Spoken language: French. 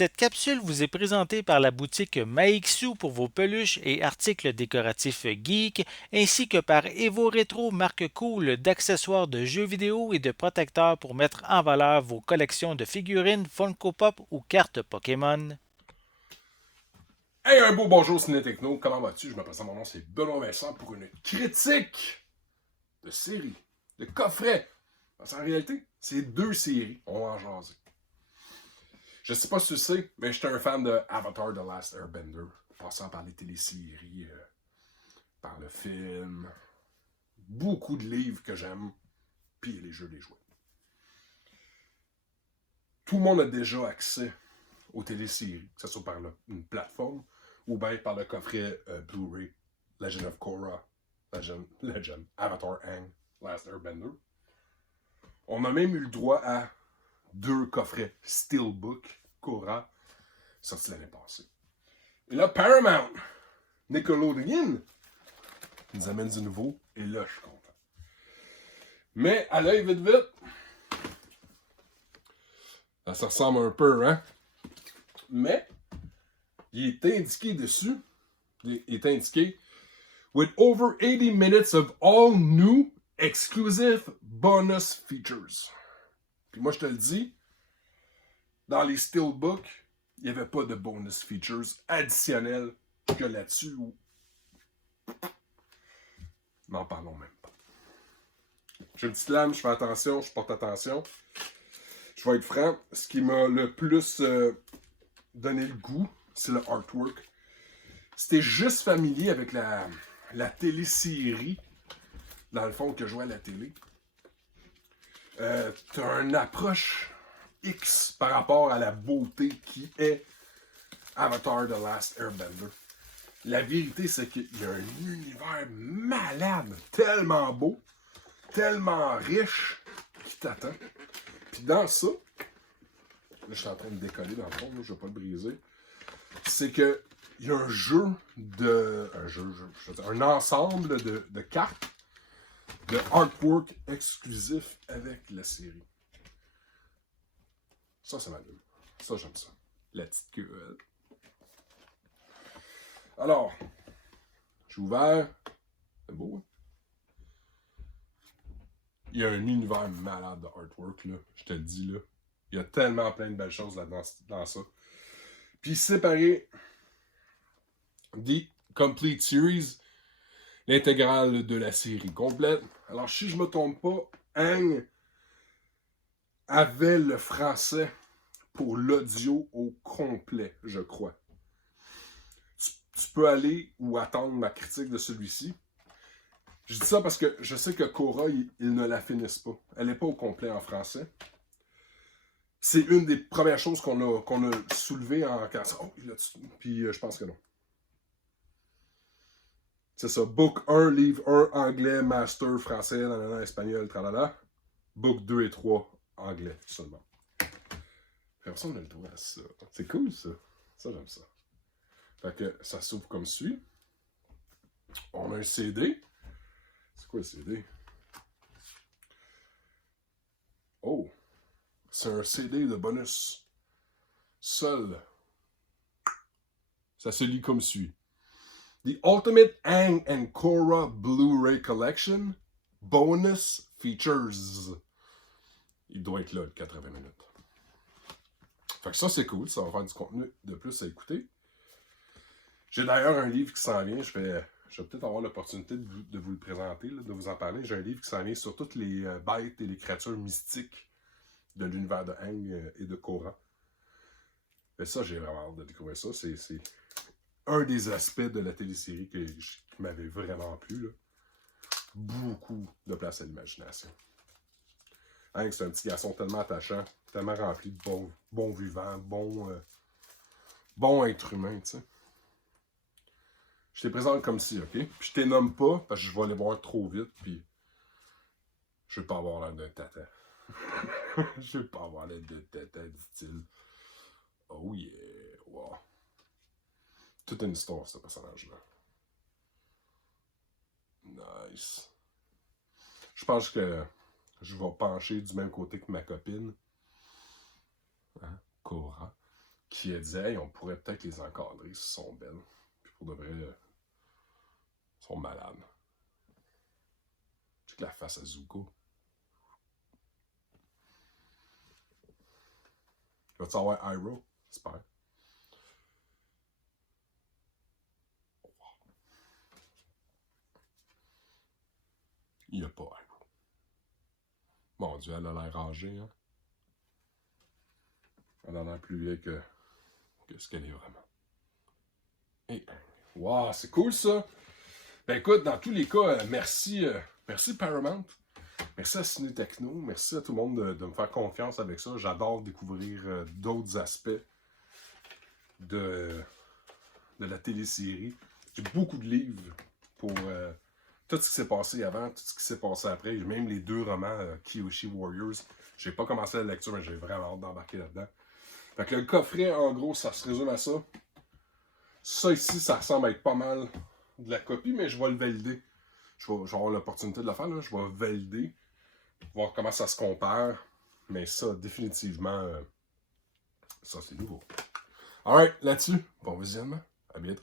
Cette capsule vous est présentée par la boutique Maixu pour vos peluches et articles décoratifs geek, ainsi que par Evo Retro, marque cool d'accessoires de jeux vidéo et de protecteurs pour mettre en valeur vos collections de figurines Funko Pop ou cartes Pokémon. Hey, un beau bonjour Ciné-Techno, comment vas-tu? Je me présente, mon nom c'est Benoît Vincent pour une critique de série, de coffret. Parce qu'en réalité, c'est deux séries, on va en jaser. Je sais pas si tu sais, mais j'étais un fan de Avatar The Last Airbender, passant par les téléséries, par le film, beaucoup de livres que j'aime, puis les jeux, les jouets. Tout le monde a déjà accès aux téléséries, que ce soit par une plateforme ou bien par le coffret Blu-ray Legend of Korra, Legend, Avatar Aang, Last Airbender. On a même eu le droit à deux coffrets Steelbook Korra sortis l'année passée. Et là, Paramount, Nickelodeon, nous amène du nouveau, et là, je suis content. Mais à l'œil vite vite, ça ressemble un peu, hein? Mais, il est indiqué dessus, il est indiqué with over 80 minutes of all new exclusive bonus features. Puis moi, je te le dis, dans les Steelbook, il n'y avait pas de bonus features additionnels que là-dessus. N'en parlons même pas. J'ai une petite lame, je fais attention, je porte attention. Je vais être franc, ce qui m'a le plus donné le goût, c'est le artwork. Si t'es juste familier avec la télésérie, dans le fond, que je vois à la télé, t'as une approche X par rapport à la beauté qui est Avatar The Last Airbender. La vérité, c'est qu'il y a un univers malade, tellement beau, tellement riche, qui t'attend. Puis dans ça, là, je suis en train de décoller dans le fond, là, je vais pas le briser, c'est que il y a un jeu de... un ensemble de cartes, de artwork exclusif avec la série. Ça m'allume. Ça, j'aime ça. La petite queue. Alors, j'ai ouvert. C'est beau, hein? Il y a un univers malade de artwork, là. Je te le dis, là. Il y a tellement plein de belles choses là-dedans, dans ça. Puis séparé The Complete Series, l'intégrale de la série complète. Alors, si je me trompe pas, Aang avait le français pour l'audio au complet, je crois. Tu peux aller ou attendre ma critique de celui-ci. Je dis ça parce que je sais que Korra, ils ne la finissent pas. Elle n'est pas au complet en français. C'est une des premières choses qu'on a soulevées en cassant. Oh, il a dessus. Puis je pense que non. C'est ça. Book 1, livre 1, anglais, master, français, nanana, espagnol, tralala. Book 2 et 3, anglais seulement. Après ça, on a le droit à ça. C'est cool, ça. Ça, j'aime ça. Fait que ça s'ouvre comme suit. On a un CD. C'est quoi le CD? Oh! C'est un CD de bonus. Seul. Ça se lit comme suit. The Ultimate Aang and Korra Blu-ray Collection. Bonus Features. Il doit être là, le 80 minutes. Fait que ça, c'est cool. Ça va faire du contenu de plus à écouter. J'ai d'ailleurs un livre qui s'en vient. Je vais peut-être avoir l'opportunité de vous le présenter, là, de vous en parler. J'ai un livre qui s'en vient sur toutes les bêtes et les créatures mystiques de l'univers de Aang et de Korra. Et ça, j'ai vraiment hâte de découvrir ça. C'est un des aspects de la télésérie qui m'avait vraiment plu, là. Beaucoup de place à l'imagination. Hank, c'est un petit garçon tellement attachant, tellement rempli de bon vivant, bon être humain, tu sais. Je te présente comme si, ok? Puis je te nomme pas, parce que je vais aller voir trop vite, puis je veux pas avoir l'air d'un tata. Je veux pas avoir l'air d'un tata, dit-il. Oh yeah, wow. Toute une histoire, ce personnage-là. Nice. Je pense que je vais pencher du même côté que ma copine. Hein? Korra. qui disait, hey, on pourrait peut-être les encadrer, si sont belles. Puis pour de vrai, ils sont malades. Check la face à Zuko. Va-tu avoir Iroh? J'espère. Il n'y a pas Iroh. Mon Dieu, elle a l'air âgée, hein? Elle a l'air plus vieille que ce qu'elle est vraiment. Et, wow, c'est cool ça! Ben écoute, dans tous les cas, merci Paramount. Merci à Ciné Techno. Merci à tout le monde de me faire confiance avec ça. J'adore découvrir d'autres aspects de la télésérie. J'ai beaucoup de livres pour tout ce qui s'est passé avant, tout ce qui s'est passé après. Même les 2 romans Kyoshi Warriors. J'ai pas commencé la lecture, mais j'ai vraiment hâte d'embarquer là-dedans. Fait que le coffret, en gros, ça se résume à ça. Ça ici, ça ressemble à être pas mal de la copie, mais je vais le valider. Je vais avoir l'opportunité de le faire, là. Je vais valider, voir comment ça se compare. Mais ça, définitivement, ça c'est nouveau. Alright, là-dessus, bon visionnement. À bientôt.